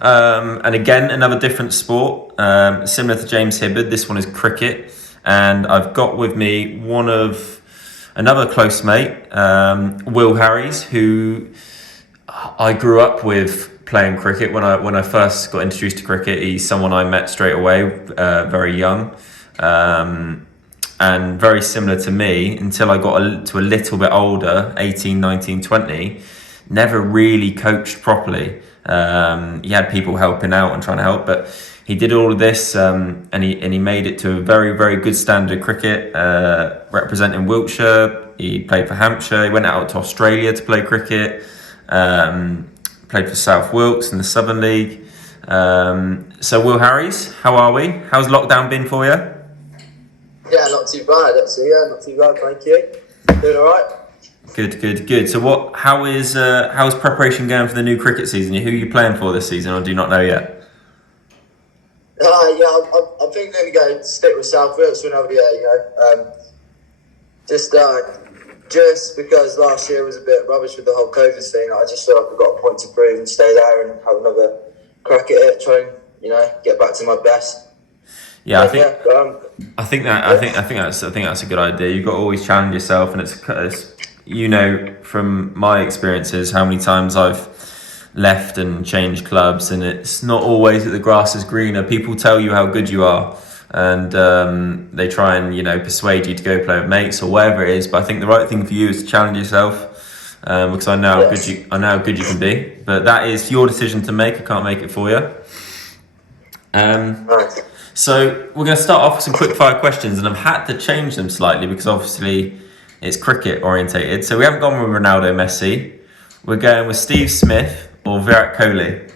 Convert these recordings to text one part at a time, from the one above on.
And again, another different sport, similar to James Hibbard. This one is cricket, and I've got with me another close mate, Will Harries, who I grew up with playing cricket. When I first got introduced to cricket, he's someone I met straight away, very young, and very similar to me until I got to a little bit older, 18, 19, 20. Never really coached properly. He had people helping out and trying to help, but he did all of this, and he made it to a very, very good standard of cricket, representing Wiltshire. He played for Hampshire. He went out to Australia to play cricket. Played for South Wilts in the Southern League. So Will Harries, how are we? How's lockdown been for you? Yeah, not too bad actually. Yeah, not too bad. Thank you. Doing all right. Good. So how's preparation going for the new cricket season? Who are you playing for this season, or do you not know yet? Yeah, I'm thinking to go stick with South Wilts for another year. Just because last year was a bit rubbish with the whole COVID thing. I just feel like I've got a point to prove and stay there and have another crack at it. Try and get back to my best. Yeah, I think that's a good idea. You've got to always challenge yourself, and it's from my experiences how many times I've left and changed clubs, and it's not always that the grass is greener. People tell you how good you are, and they try and persuade you to go play with mates or whatever it is. But I think the right thing for you is to challenge yourself, because I know how good you can be. But that is your decision to make. I can't make it for you. Nice. So we're going to start off with some quick fire questions, and I've had to change them slightly because obviously it's cricket orientated. So we haven't gone with Ronaldo, Messi. We're going with Steve Smith or Virat Kohli.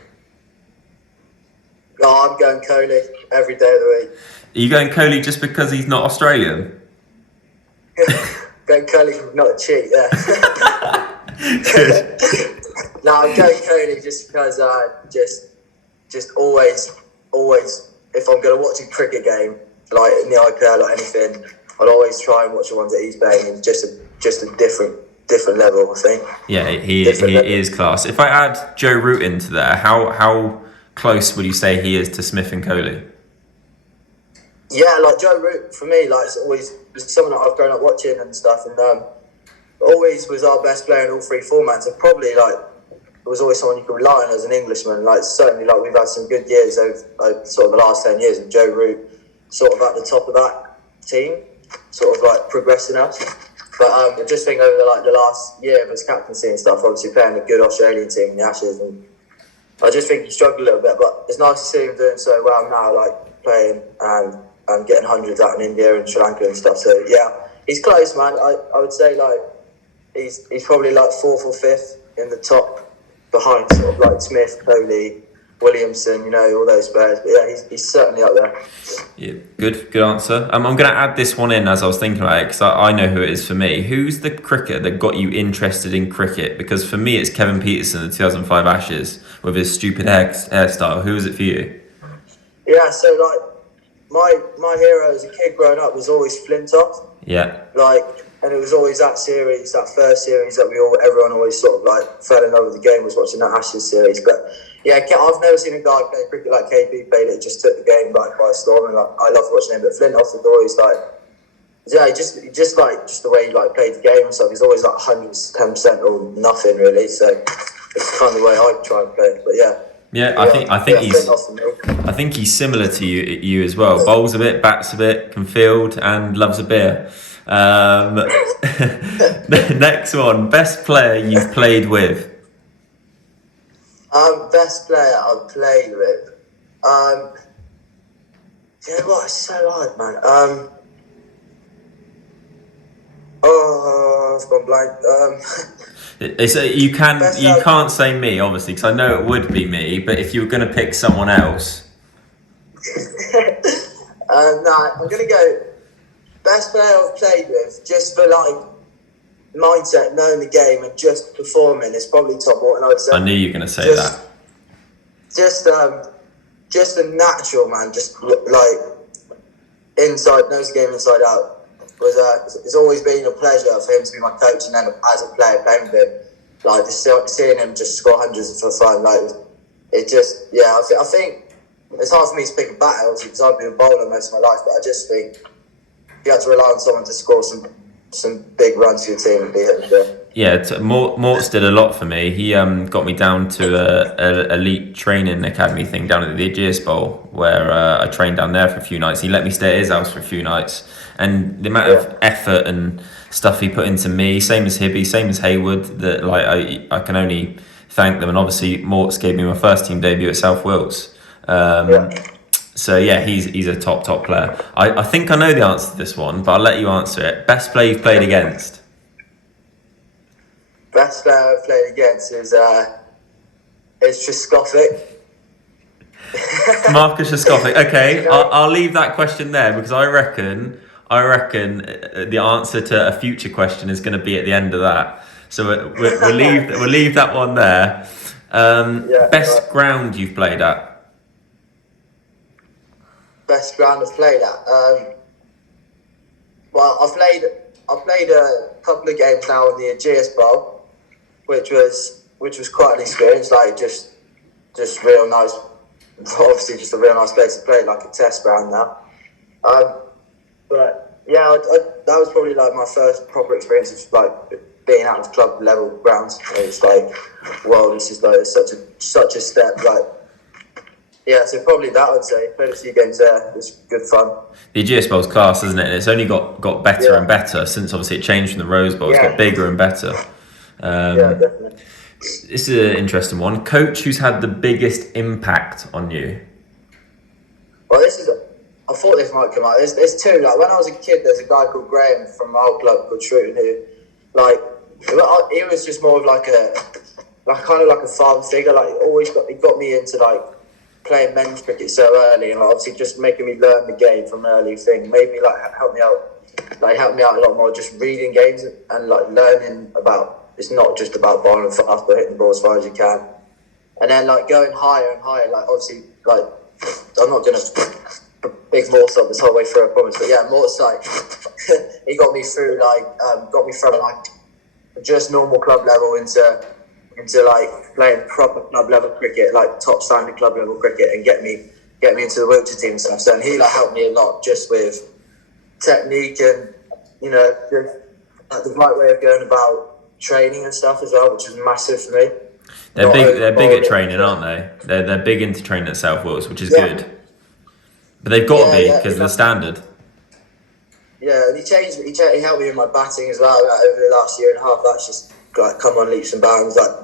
Oh, I'm going Kohli every day of the week. Are you going Kohli just because he's not Australian? Going Kohli, not a cheat. Yeah. Good. No, I'm going Kohli just because just always. If I'm going to watch a cricket game, like in the IPL or anything, I'd always try and watch the ones that he's playing, and just a different level, I think. Yeah, he is class. If I add Joe Root into there, how close would you say he is to Smith and Kohli? Yeah, like Joe Root for me, like it's someone that I've grown up watching and stuff, and always was our best player in all three formats, and probably it was always someone you could rely on as an Englishman. Like certainly, we've had some good years over sort of the last 10 years, and Joe Root sort of at the top of that team, sort of like progressing us. But I just think over the last year of his captaincy and stuff, obviously playing a good Australian team in the Ashes, and I just think he struggled a little bit. But it's nice to see him doing so well now, like playing and getting hundreds out in India and Sri Lanka and stuff. So yeah, he's close, man. I would say he's probably like fourth or fifth in the top, behind sort of like Smith, Kohli, Williamson, all those players. But yeah, he's certainly up there. Yeah, good answer. I'm going to add this one in as I was thinking about it, because I know who it is for me. Who's the cricketer that got you interested in cricket? Because for me, it's Kevin Peterson, the 2005 Ashes, with his stupid hairstyle. Who was it for you? Yeah, so my hero as a kid growing up was always Flintoff. Yeah. And it was always that first series that everyone always sort of fell in love with the game, was watching that Ashes series. But yeah, I've never seen a guy play cricket like KB played it. Just took the game by storm, and I love watching him. But Flintoff was always just the way he played the game and stuff. He's always 110% or nothing really. So it's kind of the way I try and play it. But yeah. Yeah, I think he's similar to you as well. Bowls a bit, bats a bit, can field, and loves a beer. Next one, best player you've played with. Best player I've played with. You know what? It's so hard, man. I've gone blank. So you can't say me, obviously, because I know it would be me. But if you were going to pick someone else, I'm gonna go best player I've played with, just for mindset, knowing the game and just performing, is probably Tom Morton, I'd say. I knew you were going to say that. Just a natural man, just knows the game inside out. It's always been a pleasure for him to be my coach, and then as a player playing with him, just seeing him just score hundreds for fun, it just, I think it's hard for me to pick a batter, obviously, because I've been a bowler most of my life, but I just think you have to rely on someone to score some big runs for your team and be hitting the. Yeah, Morts did a lot for me. He got me down to a elite training academy thing down at the Aegeus Bowl, where I trained down there for a few nights. He let me stay at his house for a few nights, and the amount of effort and stuff he put into me, same as Hibby, same as Haywood, that like I can only thank them. And obviously Morts gave me my first team debut at South Wilts. So yeah, he's a top player. I think I know the answer to this one, but I'll let you answer it. Best player you've played against? Best player I've played against is Triscoffic. Marcus Triscoffic. Okay, I'll leave that question there because I reckon the answer to a future question is going to be at the end of that. So we'll leave that one there. Best ground you've played at? Best ground I've played at. Well, I played a couple of games now in the Aegeus Bowl, which was quite an experience. Like just real nice. Obviously, just a real nice place to play, like a test ground now. But yeah, that was probably like my first proper experience of like being out of club level grounds. It's like, well, this is like such a step. Like, yeah, so probably that I'd say. Played a few games there. It was good fun. The Aegeus Bowl's class, isn't it? And it's only got better and better since obviously it changed from the Rose Bowl. It's got bigger and better. Yeah, definitely. This is an interesting one. Coach who's had the biggest impact on you? Well, I thought this might come out. There's two. Like when I was a kid, there's a guy called Graham from my old club called Shooting who, like, he was just more of like kind of like a father figure. Like he got me into like playing men's cricket so early, and like, obviously just making me learn the game from an early thing. Made me like help me out a lot more. Just reading games and like learning about. It's not just about bowling fast, but hitting the ball as far as you can. And then like going higher and higher, like obviously like I'm not gonna big Morse up this whole way through, I promise. But yeah, Morse like he got me through got me from like just normal club level into like playing proper club level cricket, like top standard club level cricket, and get me into the Wiltshire team and stuff. So and he like helped me a lot just with technique and just like the right way of going about training and stuff as well, which is massive for me. They're big at training, aren't they? They're big into training at South Wilts, which is good. But they've got to be because they're standard. Yeah, and he helped me with my batting as well. Like, over the last year and a half, that's just like come on leaps and bounds. Like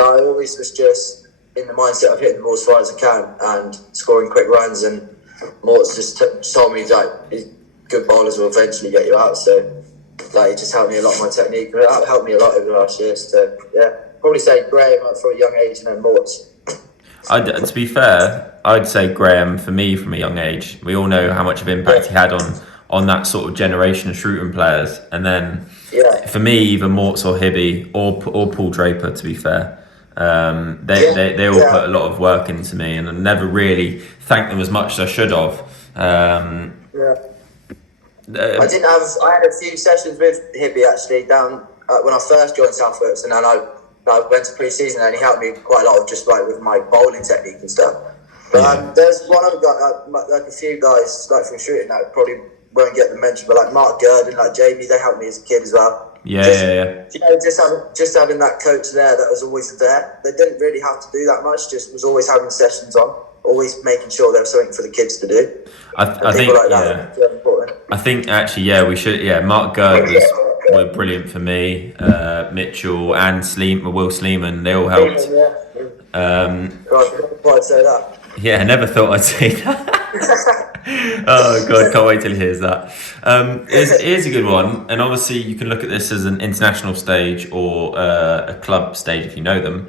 I always was just in the mindset of hitting the ball as far as I can and scoring quick runs. And Mort's just told me like good bowlers will eventually get you out. So. Like, it just helped me a lot with my technique. It helped me a lot over the last year. So, yeah, probably say Graham from a young age and then Morts. To be fair, I'd say Graham for me from a young age. We all know how much of impact he had on that sort of generation of shooting players. And then for me, either Morts or Hibby or Paul Draper, to be fair. They all put a lot of work into me, and I never really thanked them as much as I should have. I had a few sessions with Hibby actually down when I first joined South Wilts, and then I went to pre-season and he helped me quite a lot of just like with my bowling technique and stuff. But there's one other guy, like a few guys like from shooting that probably won't get the mention, but like Mark Gurd and like Jamie, they helped me as a kid as well. Just having that coach there that was always there. They didn't really have to do that much, just was always having sessions on. Always making sure there was something for the kids to do. I think I think actually we should Mark Gurd were brilliant for me. Mitchell and Will Sleeman, they all helped. I'd say that. Yeah, I never thought I'd say that. Oh god, can't wait till he hears that. Here's a good one, and obviously you can look at this as an international stage or a club stage if you know them.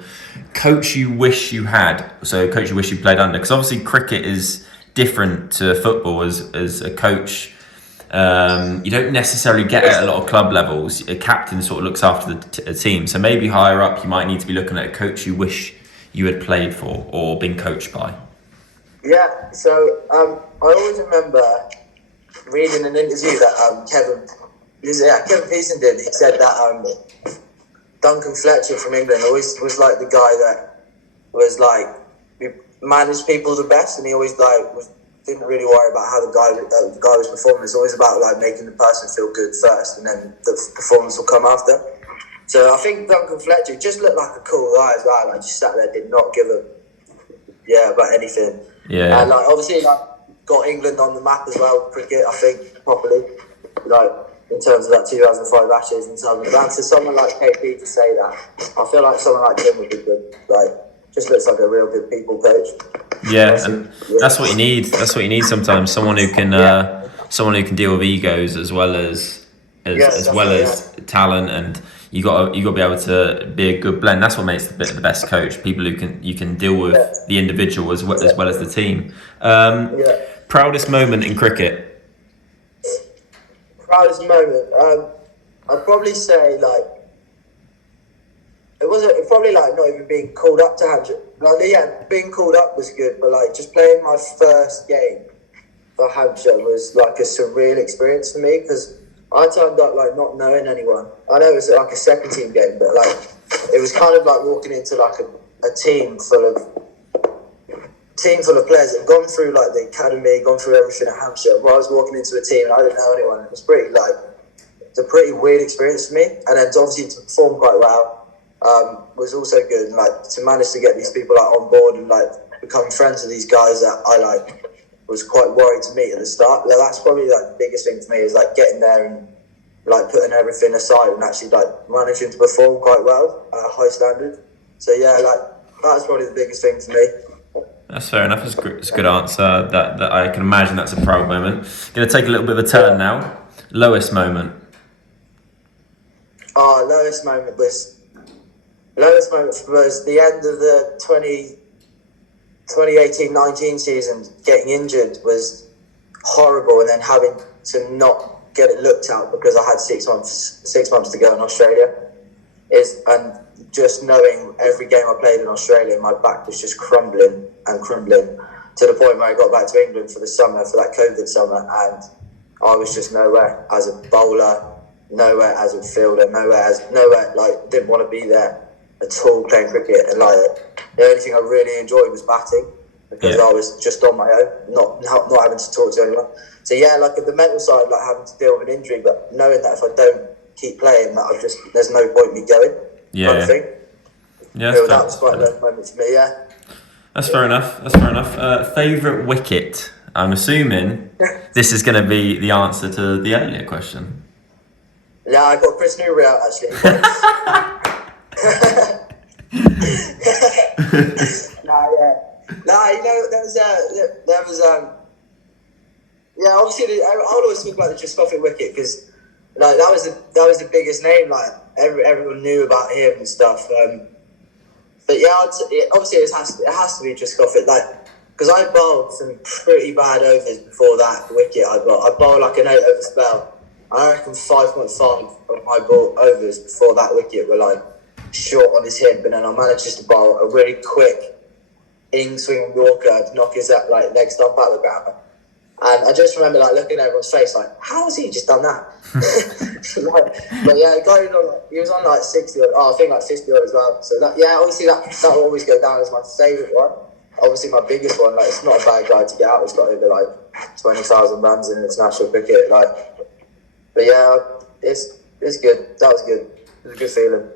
Coach you wish you had, so coach you wish you played under, because obviously cricket is different to football as a coach. You don't necessarily get it at a lot of club levels. A captain sort of looks after the team, so maybe higher up you might need to be looking at a coach you wish you had played for or been coached by. Yeah, so I always remember reading an interview that Kevin Pearson did. He said that Duncan Fletcher from England always was like the guy that was like we managed people the best, and he always didn't really worry about how the guy was performing. It's always about like making the person feel good first, and then the performance will come after. So I think Duncan Fletcher just looked like a cool guy as well. Like just sat there, did not give a about anything. Yeah. And like obviously like got England on the map as well, cricket. I think properly, like in terms of that 2005 Ashes and so on. And to someone like KP to say that, I feel like someone like him would be good. Like just looks like a real good people coach. Yeah, and that's what you need. That's what you need sometimes. Someone who can deal with egos as well as talent, and you got to be able to be a good blend. That's what makes the best coach. People who can deal with the individual as well as the team. Proudest moment in cricket. Proudest moment. I'd probably say like. It probably like not even being called up to Hampshire. Like, being called up was good, but like just playing my first game for Hampshire was like a surreal experience for me because I turned up like not knowing anyone. I know it was like a second team game, but like it was kind of like walking into like a team full of players that had gone through like the academy, gone through everything at Hampshire. Where I was walking into a team and I didn't know anyone. It was it's a pretty weird experience for me, and then obviously to perform quite well. Was also good, and like to manage to get these people like on board and like become friends with these guys that I like was quite worried to meet at the start. Like, that's probably like the biggest thing for me is like getting there and like putting everything aside and actually like managing to perform quite well at a high standard. So yeah, like that's probably the biggest thing for me. That's fair enough. It's a good answer. That I can imagine that's a proud moment. Going to take a little bit of a turn now. Lowest moment. Lowest moment was the end of the 2018-19 season. Getting injured was horrible, and then having to not get it looked at because I had 6 months to go in Australia. And just knowing every game I played in Australia, my back was just crumbling to the point where I got back to England for the summer, for that COVID summer, and I was just nowhere as a bowler, nowhere as a fielder, nowhere like didn't want to be there at all playing cricket. And like the only thing I really enjoyed was batting because I was just on my own, not having to talk to anyone. So yeah, like at the mental side, like having to deal with an injury, but knowing that if I don't keep playing, that there's no point in me going. Kind of thing. Yeah, that was quite a low moment for me. Yeah. That's fair enough. Favourite wicket? I'm assuming this is going to be the answer to the earlier question. Yeah, I got Chris Newbury out actually. You know, there was obviously I would always talk about the Trescothick wicket because like that was the biggest name, like everyone knew about him and stuff. But yeah, obviously it has to be Trescothick, like because I bowled some pretty bad overs before that wicket. I bowled like an 8 over spell. I reckon 5.5 of my ball overs before that wicket were like short on his hip, and then I managed just to bowl a really quick in-swing Yorker to knock his like leg stump out of the ground. And I just remember like looking at everyone's face like, how has he just done that? But yeah, the guy he was on like 60 odd, I think like 50 odd as well. So that obviously that will always go down as my favourite one. Obviously my biggest one, like it's not a bad guy to get out. It's got over like 20,000 runs in international cricket. Like, but yeah, it's good. That was good. It was a good feeling.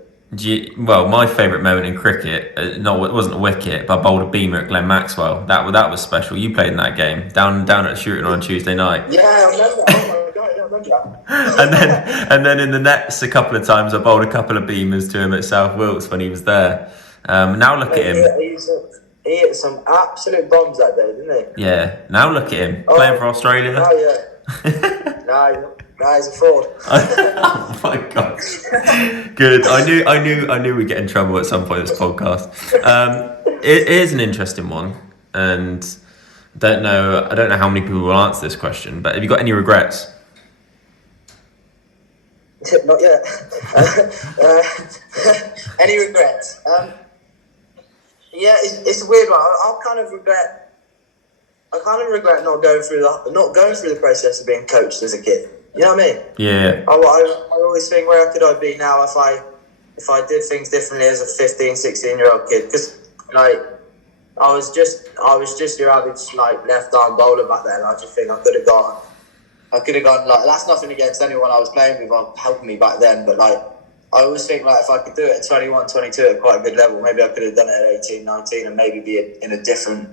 Well, my favourite moment in cricket, it wasn't a wicket, but I bowled a beamer at Glenn Maxwell. That was special. You played in that game down at Shooting on Tuesday night. Yeah, I remember. Oh my God, I remember that. and then in the nets a couple of times, I bowled a couple of beamers to him at South Wilts when he was there. Now look at him. He hit some absolute bombs that day, didn't he? Yeah. Now look at him playing for Australia. Oh yeah. No, he's a fraud. Oh my God. Good. I knew we'd get in trouble at some point in this podcast. It is an interesting one, and I don't know how many people will answer this question, but have you got any regrets? Not yet. Any regrets? Yeah, it's a weird one. I kind of regret not going through the process of being coached as a kid. You know what I mean? Yeah. I always think, where could I be now if I did things differently as a 15, 16-year-old kid? Because like I was just your average like left arm bowler back then. I just think I could have gone like, that's nothing against anyone I was playing with or helping me back then, but like I always think like if I could do it at 21, 22 at quite a good level, maybe I could have done it at 18, 19 and maybe be in a different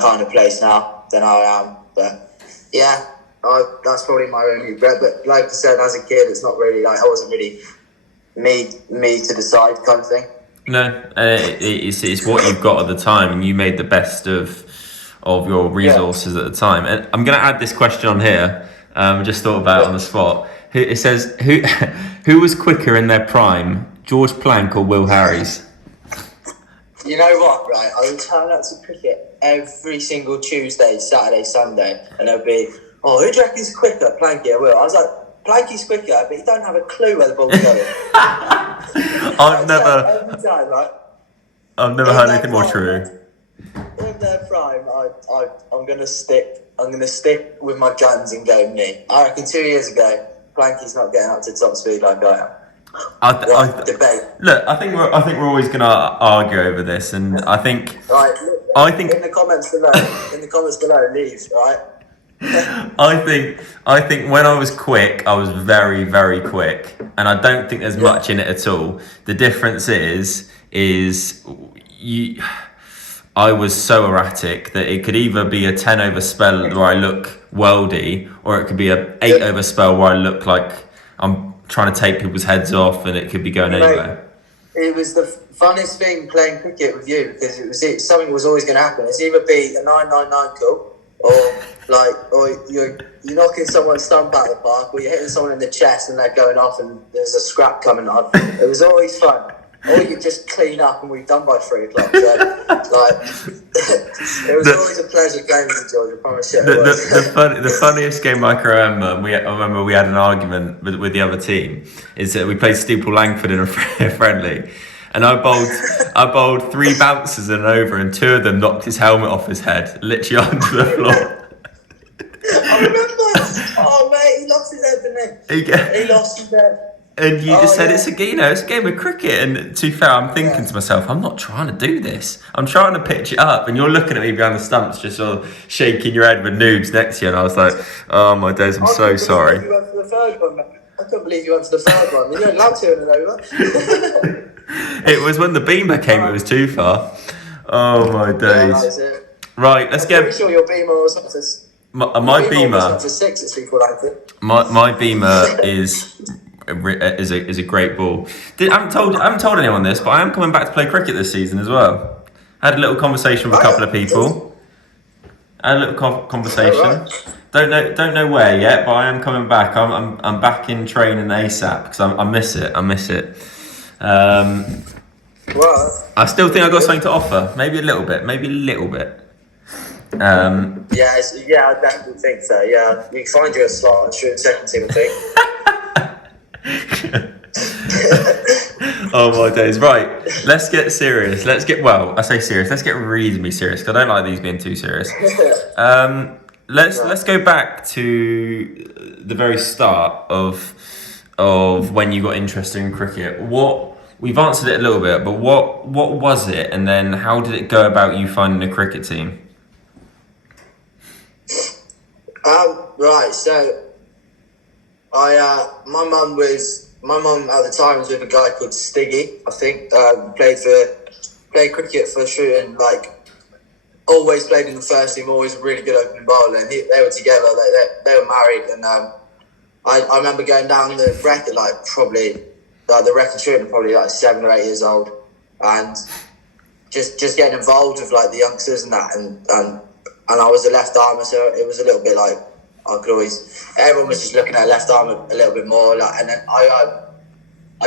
kind of place now than I am. But yeah, that's probably my only regret. But like I said, as a kid, it's not really like I wasn't really me to decide kind of thing. No, it's what you've got at the time, and you made the best of your resources at the time. And I'm going to add this question on here. Just thought about it on the spot. It says who was quicker in their prime, George Plank or Will Harries? You know what, right? I would turn up to cricket every single Tuesday, Saturday, Sunday, and it'll be, who do you reckon's quicker, Planky or Will? I was like, Planky's quicker, but he don't have a clue where the ball's going. I've never heard anything more true. In their prime, I'm gonna stick with my guns and go me. I reckon 2 years ago, Planky's not getting up to top speed like I am. Debate. Look, I think we're always going to argue over this, and I think in the comments below, leave, right? I think when I was quick, I was very, very quick, and I don't think there's much in it at all. The difference is I was so erratic that it could either be a 10 over spell where I look worldy, or it could be a 8 over spell where I look like I'm trying to take people's heads off, and it could be going anywhere. It was the funnest thing playing cricket with you, because something was always going to happen. It's either be a 999 call, or you're knocking someone's stump out of the park, or you're hitting someone in the chest and they're going off and there's a scrap coming on. It was always fun. Or you just clean up and we've done by 3 o'clock. So, it was always a pleasure playing with you, George. I promise you. The funniest game I can remember, I remember we had an argument with the other team, is that we played Steeple Langford in a friendly, and I bowled 3 bounces and an over, and 2 of them knocked his helmet off his head, literally onto the floor. I remember. Oh mate, he lost his head, didn't he? He lost his head. And you just said it's a game of cricket. And to be fair, I'm thinking to myself, I'm not trying to do this. I'm trying to pitch it up. And you're looking at me behind the stumps, just sort of shaking your head with noobs next to you. And I was like, oh my days, I'm so sorry. You went for the third one, man. I couldn't believe you went for the third one. You're allowed to in an over. It was when the beamer came, it was too far. Oh my days. Yeah, right, let's get. I'm pretty sure your beamer was up to. My beamer. Was up to 6 at Steeple Langford. My beamer is a great ball. I haven't told anyone this, but I am coming back to play cricket this season as well. I had a little conversation with a couple of people. Conversation. Don't know where yet, but I am coming back. I'm back in training ASAP because I miss it. Well, I still think I got something to offer. Maybe a little bit. I definitely think so. Yeah, you can find you a slot and shoot in second team, I think. Oh my days. Right, let's get serious. Let's get reasonably serious, because I don't like these being too serious. Let's go back to the very start of when you got interested in cricket. We've answered it a little bit, but what was it, and then how did it go about you finding a cricket team? Right, so my mum at the time was with a guy called Stiggy, I think. Played cricket for shooting, like always played in the first team, always really good opening bowler, and they were together, they were married, and I remember going down the rec at like probably the rec and shooting probably like 7 or 8 years old, and just getting involved with like the youngsters and that, and I was a left armer, so it was a little bit like everyone was just looking at left arm a little bit more, like, and then I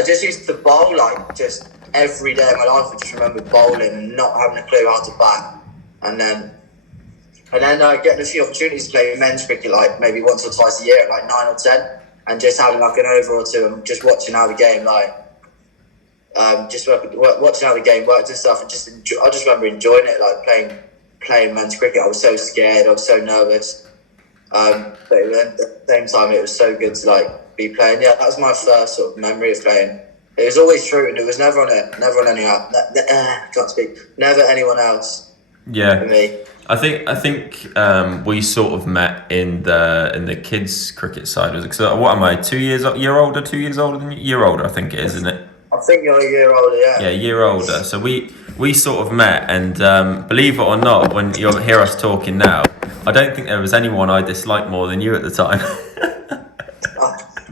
just used to bowl like just every day of my life. I just remember bowling and not having a clue how to bat, and then getting a few opportunities to play men's cricket, like maybe once or twice a year at like 9 or 10, and just having like an over or two and just watching how the game watching how the game worked and stuff, and I just remember enjoying it, like playing men's cricket. I was so scared, I was so nervous. But at the same time, it was so good to like be playing. Yeah, that was my first sort of memory of It was always Shooting. It was never on anyone else. Can't speak. Never anyone else. Yeah. For me. I think we sort of met in the kids cricket side. Was it? 'Cause what am I? 2 years year older than you? Year older, I think it is, isn't it? I think you're a year older, yeah. Yeah, a year older. So we sort of met, and believe it or not, when you hear us talking now, I don't think there was anyone I disliked more than you at the time.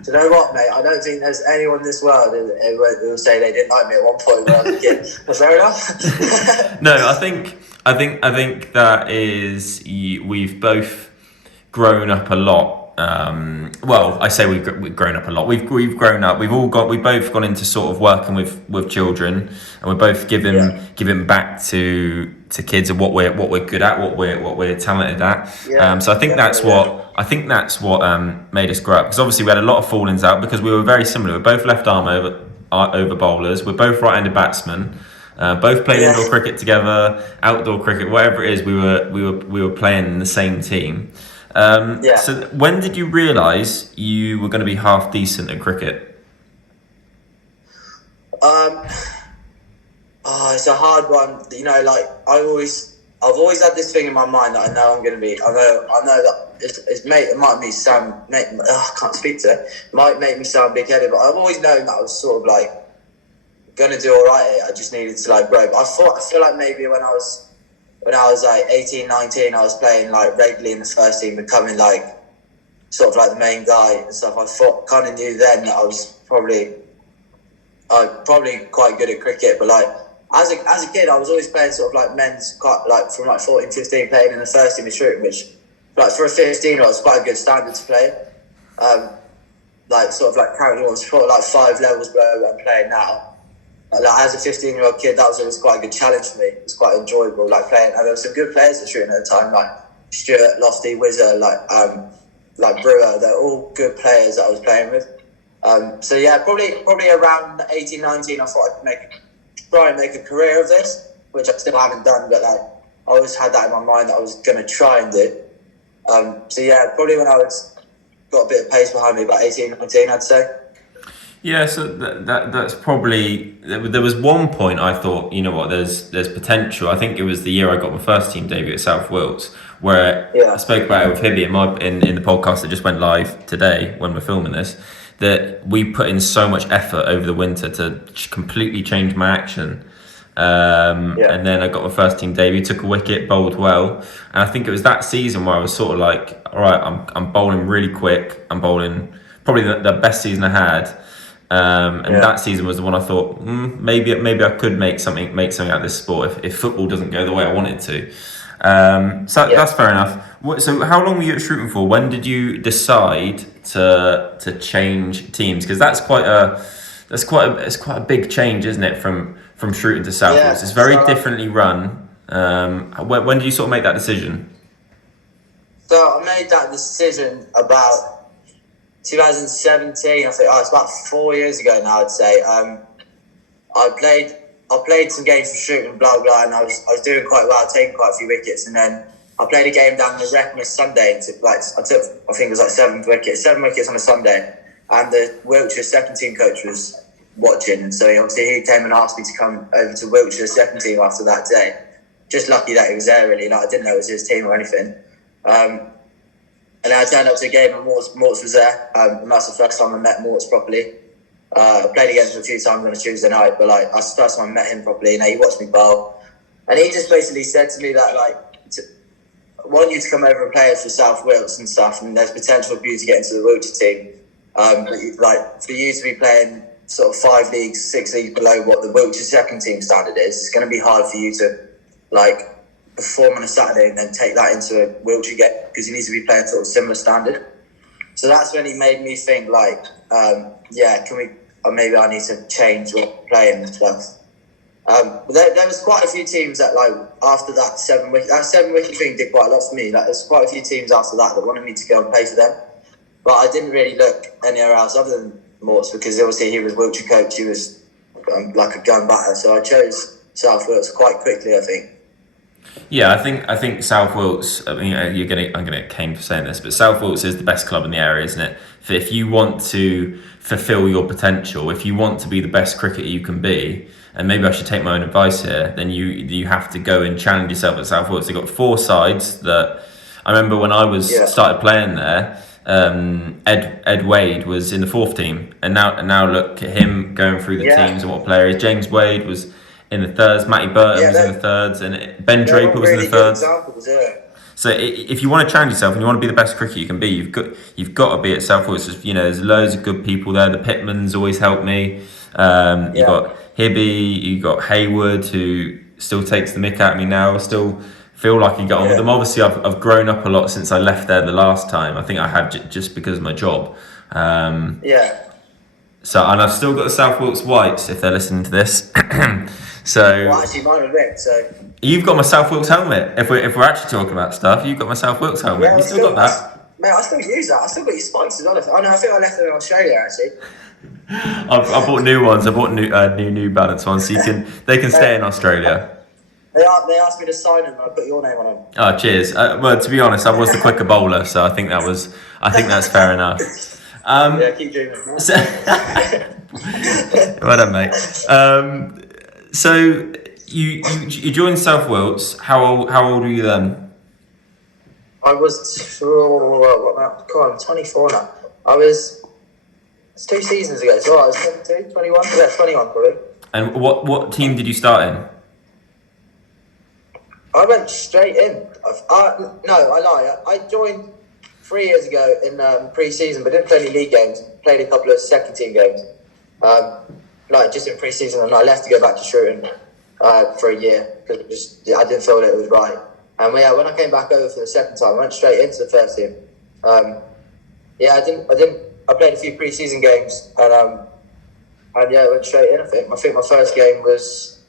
Do you know what, mate? I don't think there's anyone in this world who will say they didn't like me at one point when I was a kid. Well, fair enough. No, I think that is we've both grown up a lot. Well, I say we've grown up a lot. We've grown up. We've both gone into sort of working with children, and we're both giving back to kids and what we're good at, what we're talented at. Yeah, so I think that's what made us grow up, because obviously we had a lot of fallings out because we were very similar. We're both left arm over bowlers. We're both right-handed batsmen. Both played indoor cricket together, outdoor cricket, whatever it is. We were playing in the same team. So when did you realise you were going to be half decent at cricket? It's a hard one. You know, like I've always had this thing in my mind that I know I'm going to be. I know that it might make me sound. I can't speak to it. It might make me sound big-headed, but I've always known that I was sort of like going to do all right here. I just needed to like grow. But I feel like maybe when I was like 18, 19, I was playing like regularly in the first team, becoming like sort of like the main guy and stuff. I kind of knew then that I was probably quite good at cricket. But like as a kid, I was always playing sort of like men's, quite like from like 14, 15, playing in the first team of Shooting, which like for a 15-year-old was quite a good standard to play. Like sort of like currently was sort of like 5 levels below what I'm playing now. Like as a 15-year-old kid, that was always quite a good challenge for me. It was quite enjoyable, like playing. And there were some good players at Shooting at the time, like Stuart, Lofty, Whizzer, like Brewer. They're all good players that I was playing with. So yeah, probably around 18, 19, I thought I'd try and make a career of this, which I still haven't done. But like I always had that in my mind that I was going to try and do. So yeah, probably when I got a bit of pace behind me, about 18, 19, I'd say. Yeah, so that's probably. There was one point I thought, you know what, there's potential. I think it was the year I got my first team debut at South Wilts, where I spoke about it with Hibby in the podcast that just went live today when we're filming this. That we put in so much effort over the winter to completely change my action. And then I got my first team debut, took a wicket, bowled well, and I think it was that season where I was sort of like, all right, I'm bowling really quick. I'm bowling probably the best season I had. That season was the one I thought maybe I could make something out of this sport if football doesn't go the way I want it to. That's fair enough. So how long were you at Shooting for? When did you decide to change teams? Because it's quite a big change, isn't it? From Shooting to South Wilts. It's very differently run. When did you sort of make that decision? So I made that decision about 2017, I think. It's about 4 years ago now, I'd say. I played some games for Shooting, blah blah, and I was doing quite well, taking quite a few wickets, and then I played a game down the Wrecking Sunday. I think it was like 7 wickets on a Sunday, and the Wiltshire second team coach was watching, and so he came and asked me to come over to Wiltshire second team after that day. Just lucky that he was there, really. Like I didn't know it was his team or anything. And then I turned up to a game and Morts was there. And that's the first time I met Morts properly. I played against him a few times on a Tuesday night, but like that's the first time I met him properly. And he watched me bowl, and he just basically said to me that like, I want you to come over and play for South Wilts and stuff, and there's potential for you to get into the Wiltshire team. But like for you to be playing sort of 5 leagues, 6 leagues below what the Wiltshire second team standard is, it's going to be hard for you to like perform on a Saturday and then take that into a Wiltshire game, because you need to be playing sort of similar standard. So that's when he made me think like, can we, or maybe I need to change what I'm playing and stuff. But there was quite a few teams that like after that 7 wicket thing did quite a lot for me. Like there's quite a few teams after that wanted me to go and play for them, but I didn't really look anywhere else other than Morts, because obviously he was Wiltshire coach. He was like a gun batter, so I chose South Wilts quite quickly, I think. Yeah, I think South Wilts. I mean, I'm gonna get cane for saying this, but South Wilts is the best club in the area, isn't it? if you want to fulfill your potential, if you want to be the best cricketer you can be, and maybe I should take my own advice here, then you have to go and challenge yourself at South Wilts. They've got 4 sides that I remember when I started playing there. Ed Wade was in the 4th team, and now look at him going through the teams and what player is. James Wade was in the 3rds, Matty Burton was in the 3rds, and Ben Draper was in the 3rds. So if you want to challenge yourself and you want to be the best cricketer you can be, you've got to be at South Wilts. You know, there's loads of good people there. The Pitmans always help me. You've got Hibby, you've got Hayward, who still takes the mick out of me now. I still feel like I get on with them. Obviously, I've grown up a lot since I left there the last time. I think I have just because of my job. So, and I've still got the South Wilts Whites, if they're listening to this. So, well, actually, mine are ripped, so... You've got my South Wilts helmet. If we're actually talking about stuff, you've got my South Wilts helmet. Yeah, you still got that? Mate, I still use that. I still got your sponsors on it. Oh, no, I think I left them in Australia, actually. I bought new ones. I bought New Balance ones, so they can stay in Australia. They asked me to sign them, and I put your name on them. Oh, cheers. Well, to be honest, I was the quicker bowler, so I think that's fair enough. Keep dreaming. So, well done, mate. So you joined South Wilts. How old were you then? I was 24 now. It's 2 seasons ago, so I was 22, 21. Yeah, 21 probably. And what team did you start in? I went straight in. No, I lie. I joined 3 years ago in pre-season, but didn't play any league games. Played a couple of second team games, just in pre-season, and I left to go back to shooting for a year because I didn't feel that it was right. And when I came back over for the second time, I went straight into the first team. I played a few pre-season games, and I went straight in. I think my first game was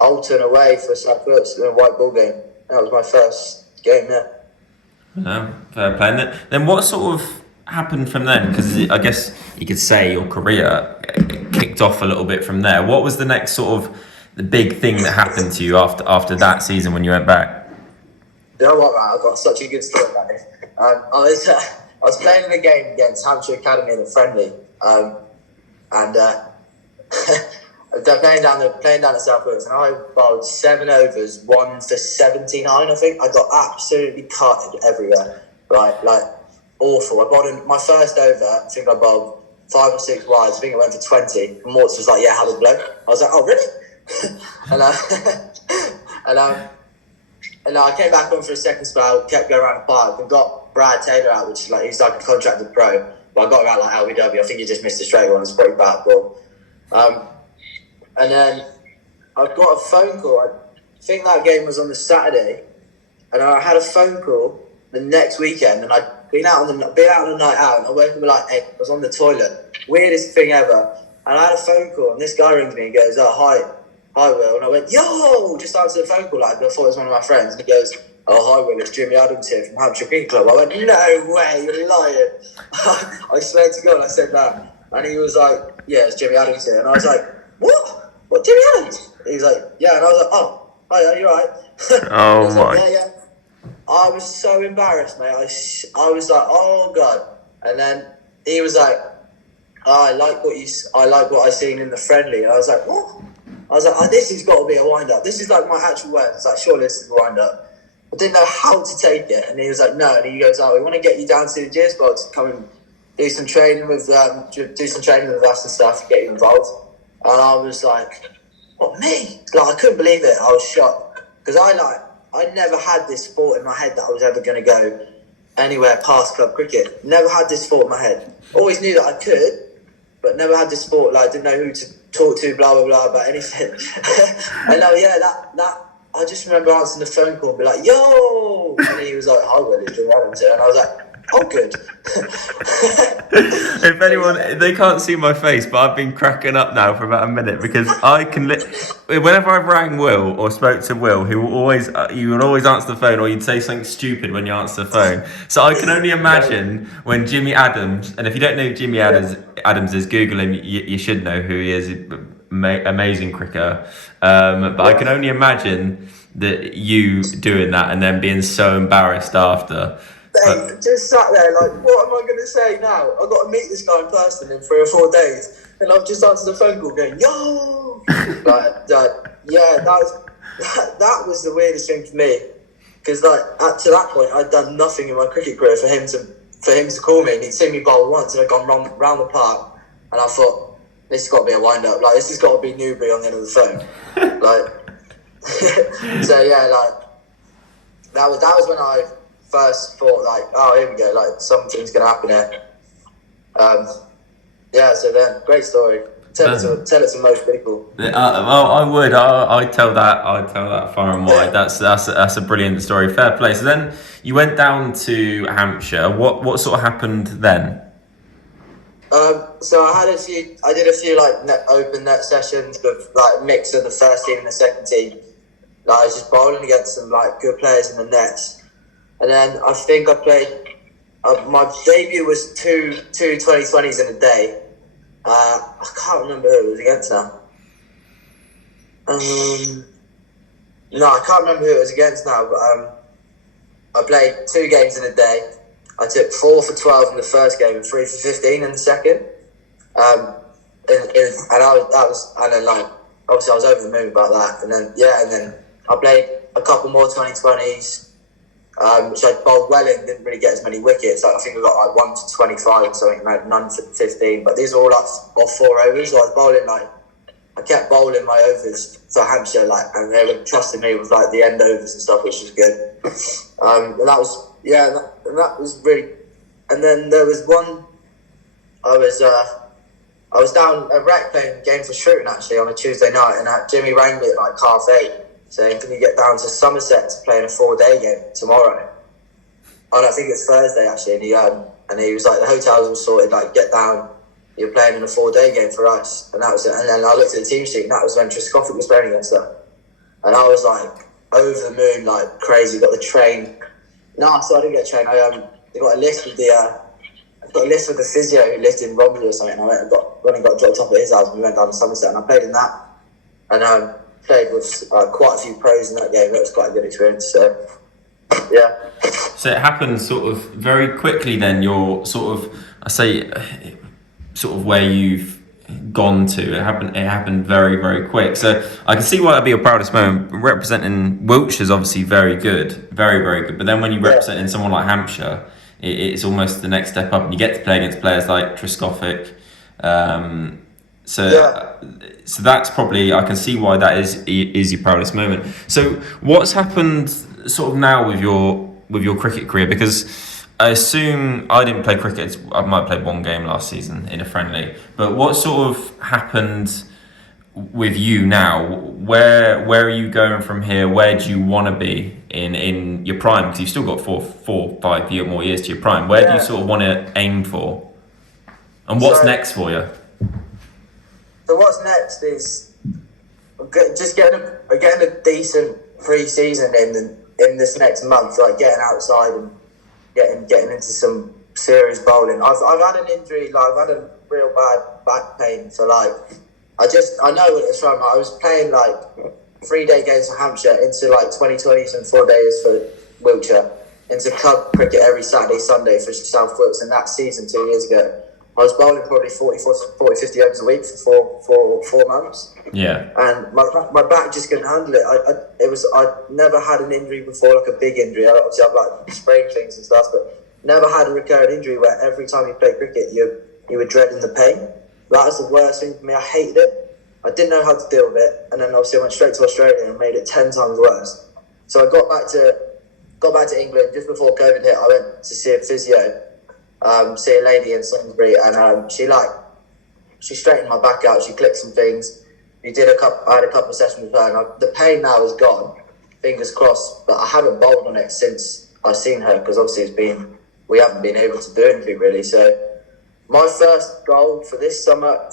Alton away for South Wilts in a white ball game. That was my first game there. Fair play. Then what sort of happened from then? Because I guess you could say your career kicked off a little bit from there. What was the next sort of the big thing that happened to you after that season when you went back? You know what, man? I've got such a good story about this. I was playing in a game against Hampshire Academy in a friendly, and they're playing down at South Wilts, and I bowled 7 overs, 1 for 79. I think I got absolutely cutted everywhere, right? Like awful. I bowled my first over. I think I bowled 5 or 6 wides. I think it went for 20. And Wilts was like, "Yeah, have a blow." I was like, "Oh, really?" and I came back on for a second spell, kept going around the park, and got Brad Taylor out, which is like he's like a contracted pro. But I got around like LBW. I think he just missed a straight one. It's pretty bad ball. And then I got a phone call. I think that game was on the Saturday, and I had a phone call the next weekend. And I'd been out on the night out, and I woke up at like 8. I was on the toilet. Weirdest thing ever. And I had a phone call, and this guy rings me and goes, "Oh, hi Will." And I went, "Yo!" Just answered the phone call like I thought it was one of my friends. And he goes, "Oh, hi Will, it's Jimmy Adams here from Hampshire Cricket Club." I went, "No way, you're lying." I swear to God, I said that. And he was like, "Yeah, it's Jimmy Adams here." And I was like, "What? What, Jimmy Adams?" He was like, "Yeah." And I was like, "Oh, hi, you're right." Oh my. Like, yeah. I was so embarrassed, mate. I was like, "Oh God." And then he was like, "Oh, I like what I seen in the friendly." And I was like, "What?" I was like, "Oh, this has got to be a wind-up. This is like my actual words." It's like, "Surely this is a wind-up." I didn't know how to take it. And he was like, "No." And he goes, "Oh, we want to get you down to the Gears box to come and do some training with us and stuff, get you involved." And I was like, "What, me?" Like, I couldn't believe it. I was shocked. Because I never had this thought in my head that I was ever going to go anywhere past club cricket. Never had this thought in my head. Always knew that I could, but never had this thought, like, didn't know who to talk to, blah, blah, blah, about anything. And I just remember answering the phone call and be like, "Yo!" And then he was like, "Hi, Will, it's Jimmy Adams here." And I was like, "Oh, good." If anyone, they can't see my face, but I've been cracking up now for about a minute because I can. Whenever I've rang Will or spoke to Will, he will always, you would always answer the phone, or you'd say something stupid when you answer the phone. So I can only imagine when Jimmy Adams, and if you don't know who Jimmy Adams is, Google him. You should know who he is. Amazing cricketer. But I can only imagine that you doing that and then being so embarrassed after. Mate, just sat there like, what am I going to say now? I've got to meet this guy in person in 3 or 4 days, and I've just answered the phone call going, yo! Yeah, that was the weirdest thing for me, because like to that point, I'd done nothing in my cricket career for him to call me, and he'd seen me bowl once, and I'd gone round the park, and I thought, this has got to be a wind up. Like, this has got to be Newbury on the end of the phone. Like, so yeah, like that was when I first thought, like, oh, here we go, like something's gonna happen here. Yeah, so then great story. Tell it to most people. Well, I would. I'd tell that far and wide. That's a brilliant story. Fair play. So then you went down to Hampshire. What sort of happened then? So I did a few like open net sessions with like mix of the first team and the second team. Like, I was just bowling against some like good players in the nets, and then I think I played. My debut was two 2020s in a day. I can't remember who it was against now. No, I can't remember who it was against now. But I played 2 games in a day. I took 4 for 12 in the first game and 3 for 15 in the second. And then like obviously I was over the moon about that. And then I played a couple more 2020s, which I bowled well in. Didn't really get as many wickets. Like, I think I got like 1 to 25 or something, and I had none for 15. But these were all like off 4 overs. So I was bowling like I kept bowling my overs for Hampshire, like, and they were trusting me with like the end overs and stuff, which was good. And that was. Yeah, that was really. And then there was one. I was down at Rec playing games for shooting actually on a Tuesday night, and Jimmy rang me at like 8:30 saying, "Can you get down to Somerset to play in a 4-day game tomorrow?" And I think it's Thursday actually, and he was like, "The hotels all sorted, like get down. You're playing in a 4-day game for us." And that was it. And then I looked at the team sheet, and that was when Triscoffic was playing against them, and I was like over the moon, like crazy. Got the train. No, so I didn't get a train. I got a list with the physio who lived in Romsey or something. And I went and got dropped off at his house, and we went down to Somerset, and I played in that, and played with quite a few pros in that game. That was quite a good experience. So yeah. So it happened sort of very quickly. Then you're sort of where you've gone to. It happened very, very quick. So I can see why that'd be your proudest moment. Representing Wiltshire is obviously very good, very, very good. But then when you're representing someone like Hampshire, it's almost the next step up, and you get to play against players like Triscoffic. So that's probably, I can see why that is your proudest moment. So what's happened sort of now with your cricket career? Because I assume I didn't play cricket. I might have played 1 game last season in a friendly. But what sort of happened with you now? Where are you going from here? Where do you want to be in your prime? Because you've still got 5 more years to your prime. Where do you sort of want to aim for? And what's next for you? So what's next is just getting a decent pre-season in this next month, like getting outside and getting into some serious bowling. I've had an injury, like I've had a real bad back pain. So like I know what it's from. Like, I was playing like 3-day games for Hampshire into like 2020s and 4 days for Wiltshire, into club cricket every Saturday, Sunday for South Wilts. And that season 2 years ago, I was bowling probably 40, 50 overs a week for 4 months. Yeah. And my back just couldn't handle it. I'd never had an injury before, like a big injury. Obviously, I've like sprained things and stuff, but never had a recurrent injury where every time you play cricket, you were dreading the pain. That was the worst thing for me. I hated it. I didn't know how to deal with it, and then obviously I went straight to Australia and made it 10 times worse. So I got back to England just before COVID hit. I went to see a physio. See a lady in Sainsbury, and she straightened my back out. She clicked some things. I had a couple of sessions with her, and the pain now is gone. Fingers crossed. But I haven't bowled on it since I've seen her, because obviously we haven't been able to do anything really. So my first goal for this summer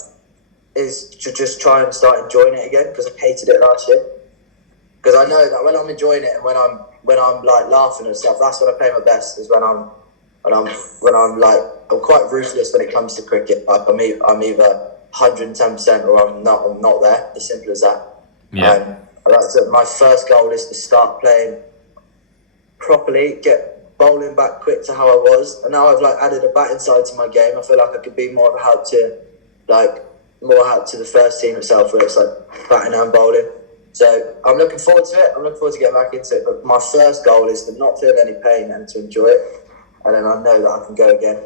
is to just try and start enjoying it again, because I hated it last year. Because I know that when I'm enjoying it and when I'm like laughing and stuff, that's when I play my best. Is when I'm quite ruthless when it comes to cricket. Like I'm either 110% or I'm not there. As simple as that. Yeah. My first goal is to start playing properly, get bowling back quick to how I was, and now I've like added a batting side to my game. I feel like I could be more of a help to the first team itself, where it's like batting and bowling. So I'm looking forward to it. I'm looking forward to getting back into it. But my first goal is to not feel any pain and to enjoy it, and then I know that I can go again.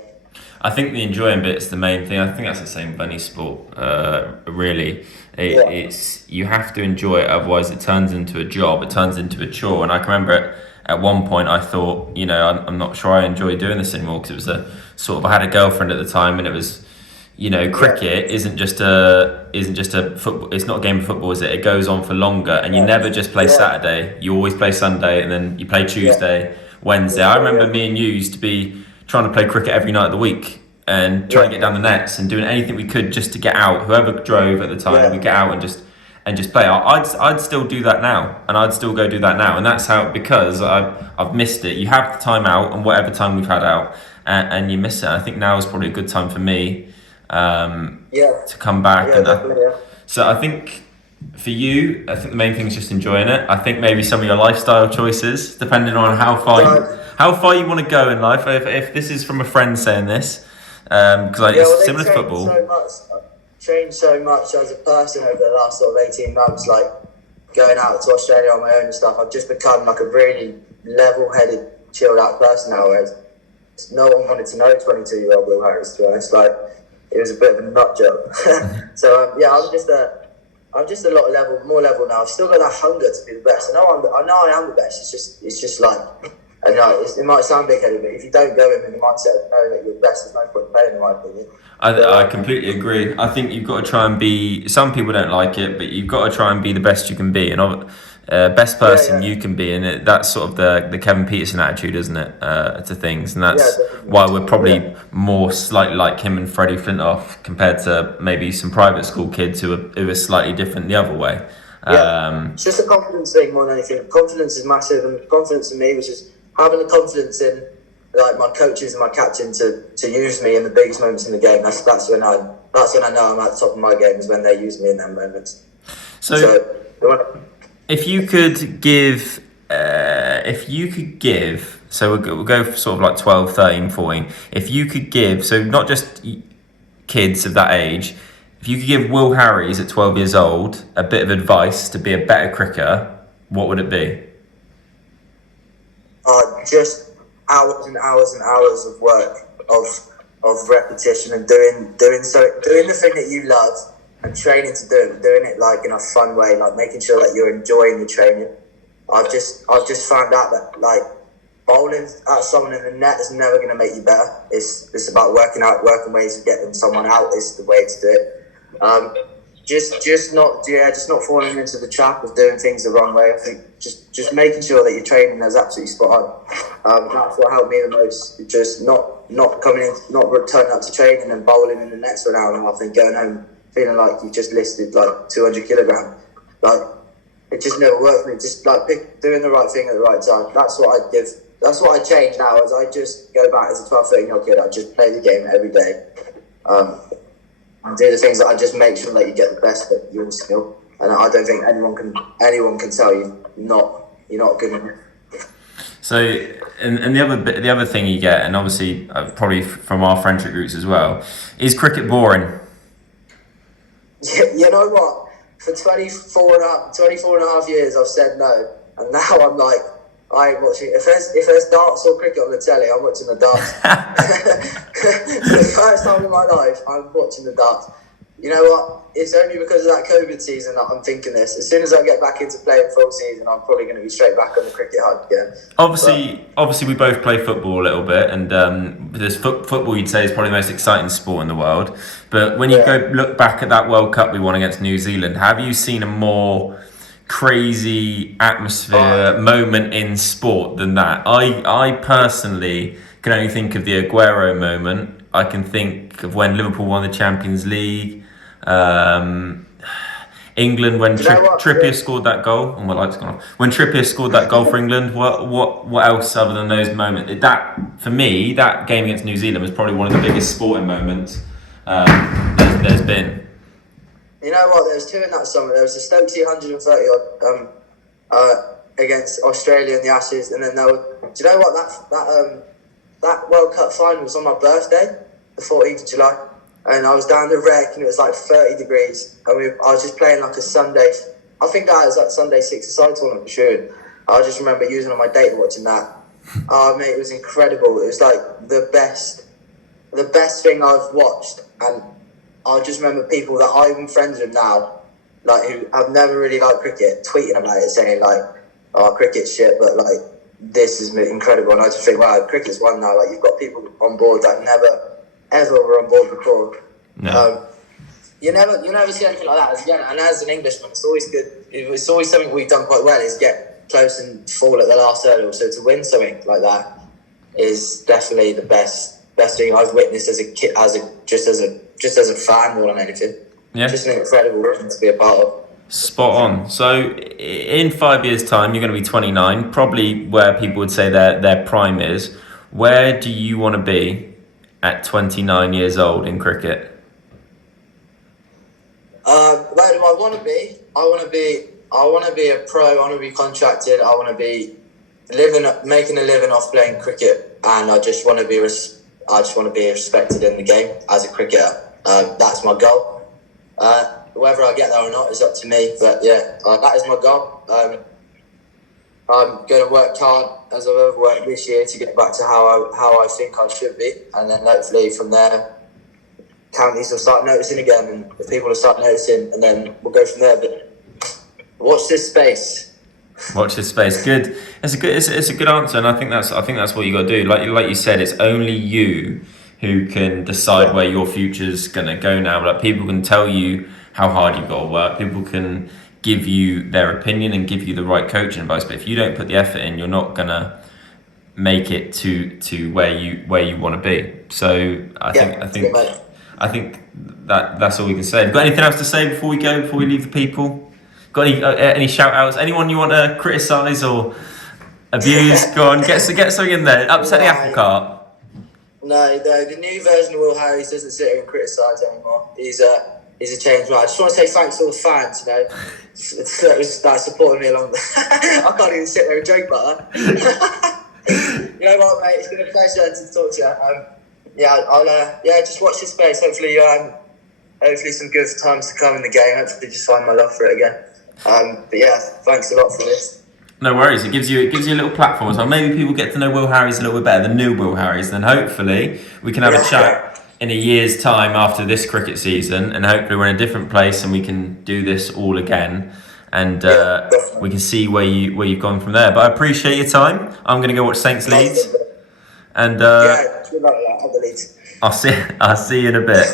I think the enjoying bit's the main thing. I think that's the same with any sport. Really, it's you have to enjoy it. Otherwise, it turns into a job. It turns into a chore. And I can remember at one point I thought, I'm not sure I enjoy doing this anymore, because it was I had a girlfriend at the time, and it was, cricket isn't just a football. It's not a game of football, is it? It goes on for longer, and you never just play Saturday. You always play Sunday, and then you play Tuesday, Wednesday. I remember me and you used to be trying to play cricket every night of the week and trying to get down the nets and doing anything we could just to get out. Whoever drove at the time, we'd get out and just play. I'd still do that now, and I'd still go do that now, and that's how, because I've missed it. You have the time out, and whatever time we've had out, and you miss it. I think now is probably a good time for me to come back. So I think for you, I think the main thing is just enjoying it. I think maybe some of your lifestyle choices, depending on how far you want to go in life. If this is from a friend saying this, because it's similar to football. Changed so much as a person over the last sort of 18 months, like going out to Australia on my own and stuff. I've just become like a really level-headed, chilled out person now, whereas no one wanted to know 22-year-old Will Harries, to be honest. Like, it was a bit of a nut job. So I'm just a lot more level now. I've still got that hunger to be the best. I know I am the best. It's just like, I know it might sound big-headed, but if you don't go in the mindset of knowing that you're the best, there's no point playing, in my opinion. I completely agree. I think you've got to try and be. Some people don't like it, but you've got to try and be the best you can be, and best person you can be. And that's sort of the Kevin Peterson attitude, isn't it, to things? And that's why we're probably more slightly like him and Freddie Flintoff compared to maybe some private school kids who are slightly different the other way. It's just a confidence thing more than anything. Confidence is massive, and confidence in me was just having the confidence in like my coaches and my captain to use me in the biggest moments in the game. That's when I know I'm at the top of my game, is when they use me in them moments. So if you could give, so we'll go for sort of like 12, 13, 14. If you could give, so not just kids of that age, if you could give Will Harries at 12 years old a bit of advice to be a better cricketer, what would it be? Just hours and hours and hours of work, of repetition, and doing the thing that you love, and training to do it, doing it like in a fun way, like making sure that you're enjoying the training. I've just found out that like bowling at someone in the net is never going to make you better. It's about working ways of getting someone out is the way to do it. Just not falling into the turn of doing things the wrong way. I think just making sure that your training is absolutely spot on. That's what helped me the most. Just not coming in, not returning up to training and bowling in the nets for an hour and a half, and going home feeling like you just listed like 200 kilograms. Like, it just never worked for me. Just like doing the right thing at the right time. That's what I give. That's what I change now. As I just go back as a 12, 13-year-old kid, I just play the game every day. And do the things that I just make sure that you get the best at your skill. And I don't think anyone can tell you you're not good enough. So, and the other thing you get, and obviously probably from our friendship groups as well, is cricket boring? You know what? For 24 and a half years, I've said no, and now I'm like, I ain't watching. If there's darts or cricket on the telly, I'm watching the darts. For the first time in my life, I'm watching the darts. You know what? It's only because of that COVID season that I'm thinking this. As soon as I get back into playing full season, I'm probably going to be straight back on the cricket hype again. Obviously, we both play football a little bit, and there's football. You'd say is probably the most exciting sport in the world. But when you go look back at that World Cup we won against New Zealand, have you seen a more crazy atmosphere moment in sport than that? I personally can only think of the Aguero moment. I can think of when Liverpool won the Champions League. England when Trippier scored that goal. Oh, my light's gone off. When Trippier scored that goal for England, what else other than those moments? That, for me, that game against New Zealand was probably one of the biggest sporting moments there's been. You know what? There was two in that summer. There was the Stokesy 130 odd against Australia in the Ashes, and then do you know what, that World Cup final was on my birthday, the 14th of July, and I was down the Rec, and it was like 30 degrees, and I was just playing like a Sunday, I think that was like Sunday 6-a-side tournament for sure. I just remember using on my date watching that. Oh mate, it was incredible. It was like the best thing I've watched, and I just remember people that I'm even friends with now, like who have never really liked cricket, tweeting about it, saying like, "Oh, cricket's shit," but like this is incredible. And I just think, wow, cricket's won now. Like you've got people on board that never ever were on board before. No. You never see anything like that. And as an Englishman, it's always good. It's always something we've done quite well is get close and fall at the last hurdle. So to win something like that is definitely the best thing I've witnessed as a kid, just as a fan more than anything. Yeah. Just an incredible thing to be a part of. Spot on. So in 5 years' time, you're going to be 29, probably where people would say their prime is. Where do you want to be at 29 years old in cricket? Where do I want to be? I want to be a pro. I want to be contracted. I want to be making a living off playing cricket, and I just want to be respected in the game as a cricketer. That's my goal. Whether I get there or not is up to me. But yeah, that is my goal. I'm going to work hard as I've ever worked this year to get back to how I think I should be, and then hopefully from there, counties will start noticing again, and the people will start noticing, and then we'll go from there. But watch this space. Watch this space. Good. It's a good answer, and I think that's what you got to do. Like you said, it's only you who can decide where your future's gonna go now. Like people can tell you how hard you've got to work. People can give you their opinion and give you the right coaching advice. But if you don't put the effort in, you're not gonna make it to where you want to be. So I think that's all we can say. Got anything else to say before we go? Before we leave the people? Got any shout outs? Anyone you want to criticise or abuse? Go on, get something in there. Upset the apple cart. No, the new version of Will Harries doesn't sit here and criticise anymore. He's a changed man. I just want to say thanks to all the fans, that was supporting me along. I can't even sit there and joke about that. You know what, mate? It's been a pleasure to talk to you. I'll just watch this space. Hopefully some good times to come in the game. Hopefully, just find my love for it again. But yeah, thanks a lot for this. No worries. It gives you a little platform. So maybe people get to know Will Harries a little bit better, the new Will Harries. Then hopefully we can have a chat in a year's time after this cricket season, and hopefully we're in a different place and we can do this all again, and we can see where you've gone from there. But I appreciate your time. I'm going to go watch Saints Leeds, and good luck with that. I believe. I'll see you in a bit.